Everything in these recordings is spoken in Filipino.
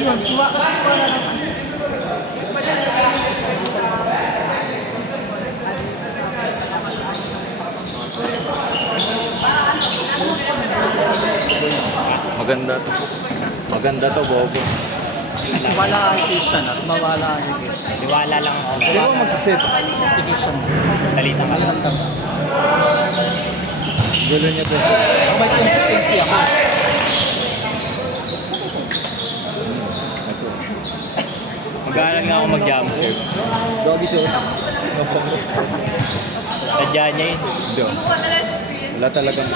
Yun, kuha kasi kuha na lang. Maganda to. Maganda to, Bobo. Wala ang Christian at mawala ang Christian. Liwala lang ako. Di ba magsiset? Si Christian. Talita ka lang. Gulo niya to. May MC ako. Mag-aaral nga ako mag-jump serve. Doggy show. Sadya niya yun. Hindi. Wala talagang...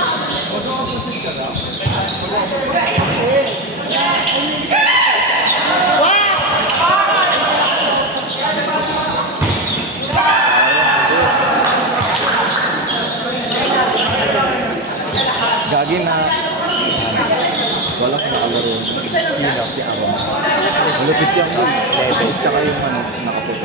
Gagi na... Walang nakalaro. Hinap yung ako. Malupit yung level. Tsaka yung ano, nakaputi.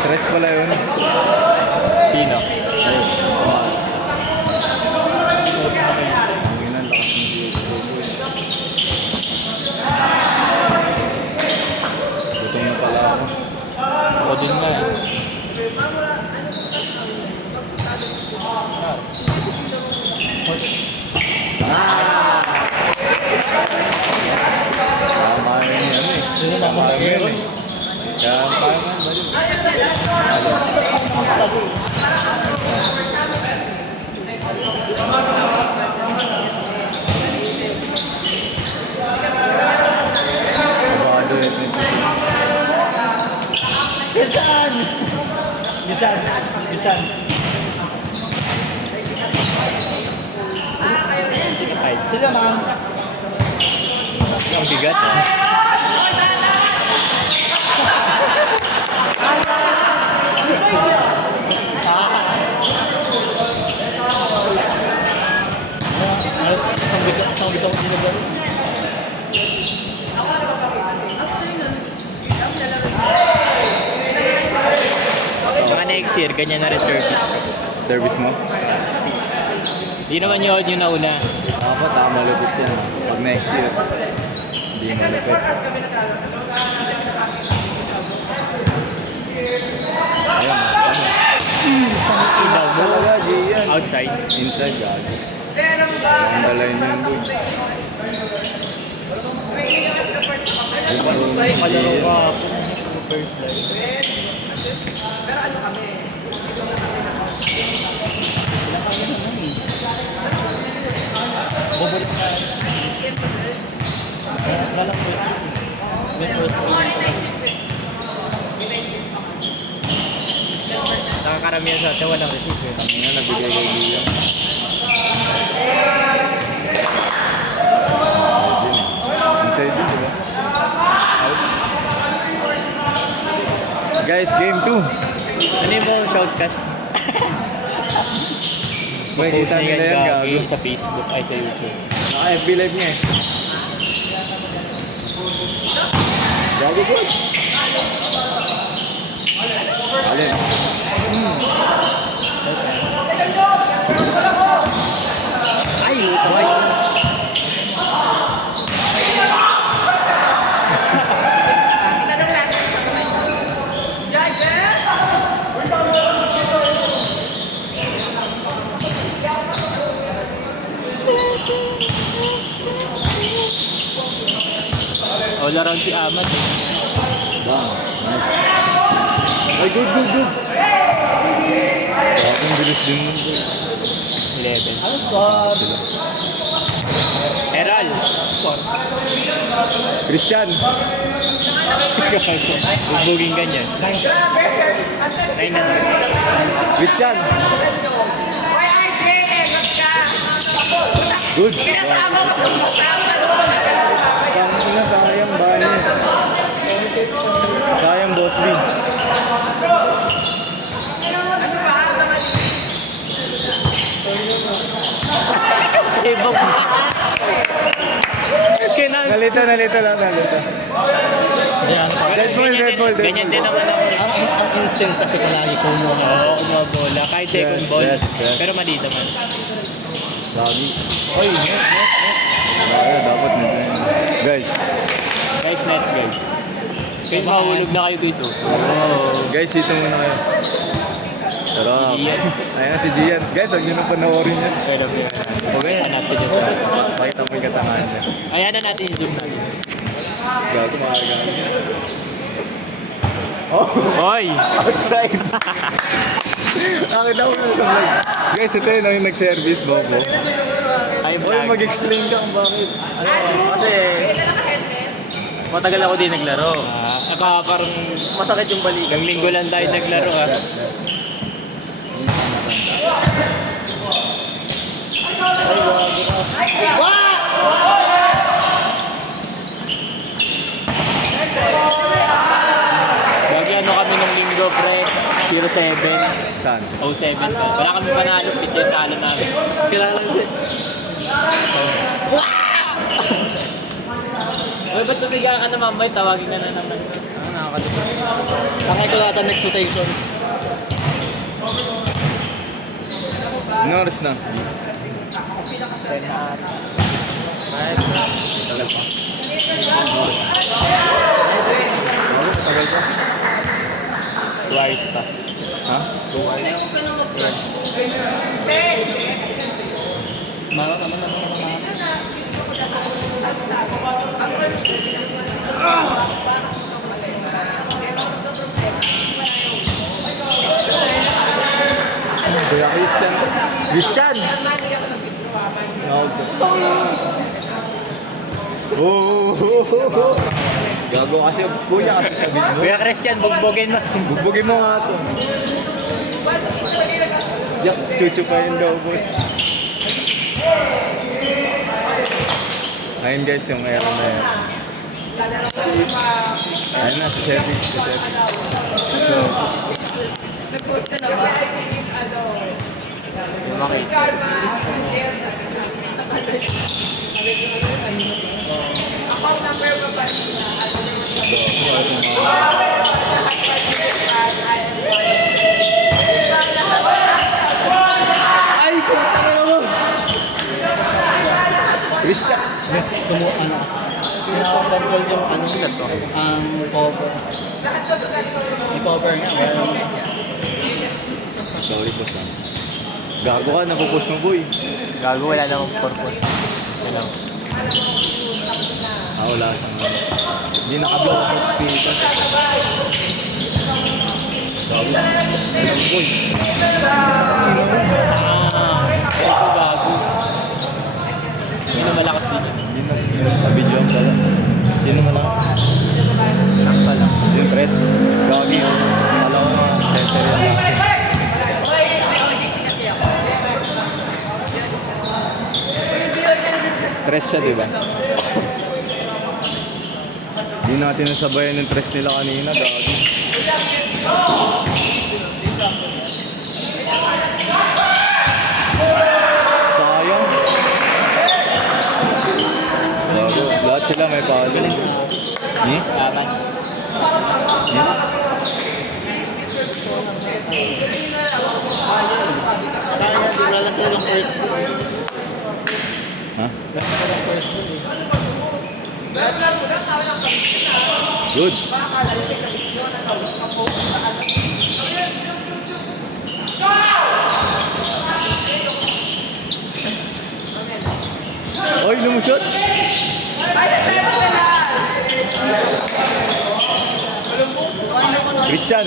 Stress pala yun. Sino? Gutom na pala ako. Ako din nga eh. Tama yun yan eh. Tama yun eh. Kaya parang abado yun. Bisan! Bisan! Bisan! Kahit Sila ma'am. ang bigat eh. Isang bitaw ko sila gano'n. Mga next year, ganyan na reservice ko. Service mo? Di naman yun yung nauna. Ako, tama lupit yan. Pag next year, hindi malupit. Ayun, Ilaw mo. talaga, G yan. Outside. Inside, gago. Ang dalay mo yung boy. Kalaro ka po. First line. Bobalik na. Wala lang po. May first one. Nakakaramihan sa atin, walang receive eh. Ang ina, nabigay kay Gia. Inside din, di ba? Guys, game 2. Ano yung mga shoutcast? Wait, Post isa niya nila yan, yan, gago. Gagi, sa Facebook ay sa YouTube. Naka-FB live niya eh. Gago po. Alin? Ay, luto ay. All around si Ahmad eh. Bang. Nice. Ay, good, good, good. Ang bilis din nun, boy. 11. Ano squad? Eral! Christian! Bugbuging ganyan. 9 na lang. Christian! Good! Pinasama ko sa kasama. Pang ina, sayang banis. Sayang boss din. nalito lang. Ayan, Red Bull, Red Bull. Ganyan din naman ako. ang instinct kasi palagi kumuha. Oo, kumabola. Kahit second ball. Yes. Pero mali naman. Lagi. Oy, net. Dapat net. Guys. Guys, net guys. Guys, mahulog na kayo guys. Guys, dito muna kayo. Sarap. Gian. Ayan si Gian. Guys, huwag nyo na panoorin yan. Pero, Okay. hanapin niya sa Pakita mo yung katangahan niya. ayan na natin yung zoom natin. Gago, makagaling. Hoy! Outside! Nakita ko na sa vlog. Guys, ito yun yung nag-service, Bobo. Ay, Oy, vlog. mag-explain ka kung bakit. Kasi, matagal ako din naglaro. Ako parang masakit yung balik. Ilang linggo lang tayo naglaro ha. Lagi ano kami nung linggo pre, 07, Saan? 07 pa. Wala kami panalo, pitch yung talo namin. Kilala si... Oy, ba't tumiga ka naman boy? Tawagin ka na naman. Nakakaluto. Sakay ko yata next rotation. Anong oras na? Tagal pa. Twice pa. Ha? Kuya Christian. Christian! Oh! Gago kasi kuya kasi sabihin mo. Kuya Christian, bugbogin mo. Bugbugin mo nga ito. Yak, chuchupayin daw, boss. Ayun guys, yung air na yan. Ayun na, si Sefi. So, Nag-post ka na ba? Account number mo ba? ay, puta na mo! Christian! Yes, pinaka-control yung ang cover. May cover nga. Sorry, boss. Gago ka, napupush mo, boy. Gago, wala namang purpose. Ano? Wala siyang hindi naka-block ako sa speaker. Gago. Ayun, boy. Ito gago. Sino malakas dito? Hindi na, na-video ang pala. Sino mo lang? Lang pala. Yung press. Gagi. Kala ko na center yung laki. Tres siya, di ba? Hindi natin nasabayan yung tres nila kanina, gagi. Sayang. Gago. Lahat sila may palo. Laban. Kaya di wala lang yung first ball. Ha? Good. Oy, lumusot. Christian.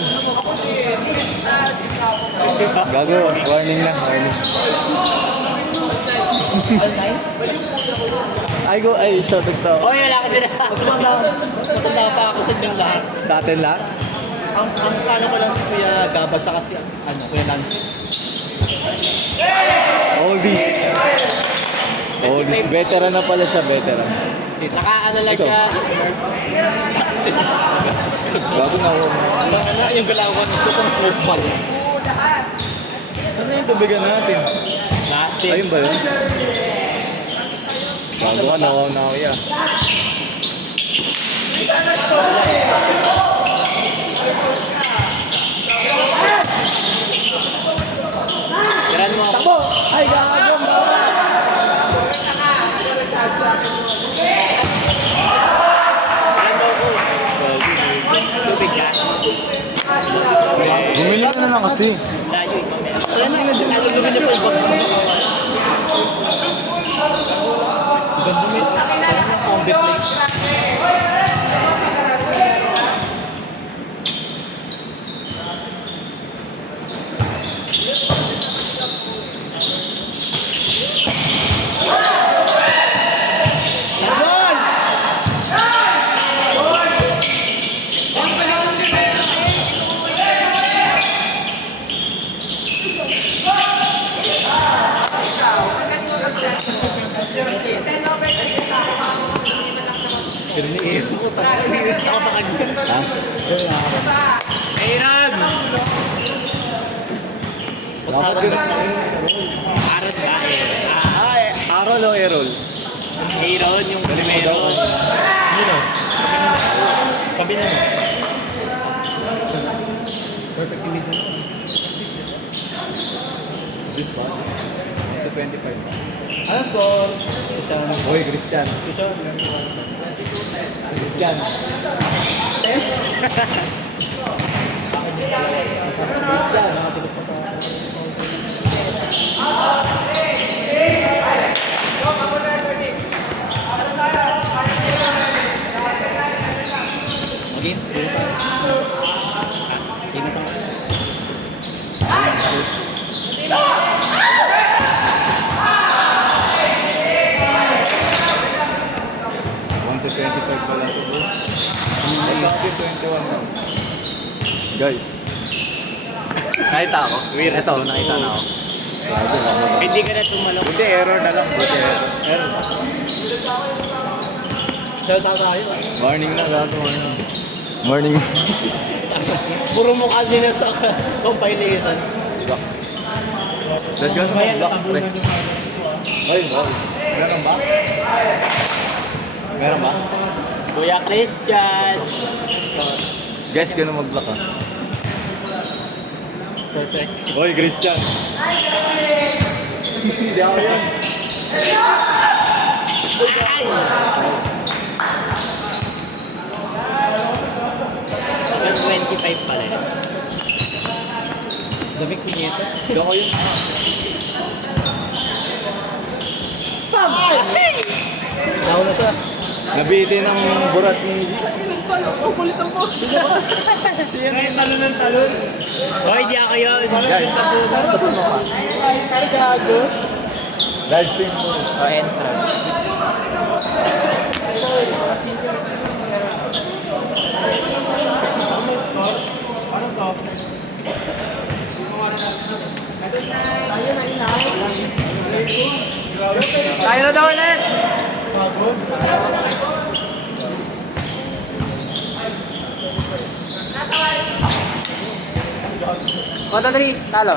Gago, warning na, warning. Ay, shot to. Oy, wala ka sila. Matanda pa ako sa inyong lahat. Sa atin lahat? Ang kano ko lang si Kuya Gabal sa kasi Kuya Lance. Oldies. Oldies. Veteran na pala siya, veteran. Naka-ano lang siya, smart. Gago na ako. Yung galawan ko pang smoke ball. Ano yung tubigan natin? Natin. Ayun ba yun? Gago ka, nawaw na ako yan. Tiran mo ako. Ay, gago! Tiran mo ako. Tubig ka. Bumili ka na lang kasi. Layo, ikaw meron. Kaya na, nalulugan niya pa yung bag mo. Ganda mo ito. Kaya na, combat play. Gol! Pero ni-air ko, tapos inis ako sa kanya. Ha? Aaron! Dapat yun. Aaron ba? Ay, Arol o Erol? Aaron, yung primero. Yun o. Tabi na mo. Perfect image na. This ba? 25. Ano score? Christian. Boy, Christian. Christian. Christian. Game, game tayo. Game na tayo. 1 to 25 pala ito, bro. Sabi 21. Guys. Nakita ako. Weird. Ito, nakita na ako. Hindi ka na tumalok. Buti error na lang. Buti error. Salta tayo. Warning na, gato. Warning. Puro mukha din na sa compilation. Let's go naman. Block, pre. Ay, wow. Meron ba? Meron ba? Kuya Christian! Guys, gano'n mag-block ah. Perfect. Hoy, Christian. Hindi ako yan. Ay! Hanggang 25 pala yun. Dami kunyeta. Hindi ako yun. Down na siya. Nabiti ng burat ni... Siya na yung talon ng talon. Hoy, di ako yun! Guys, live stream mo. O, entrance. Tayo na daw ulit! Konta 3, talo.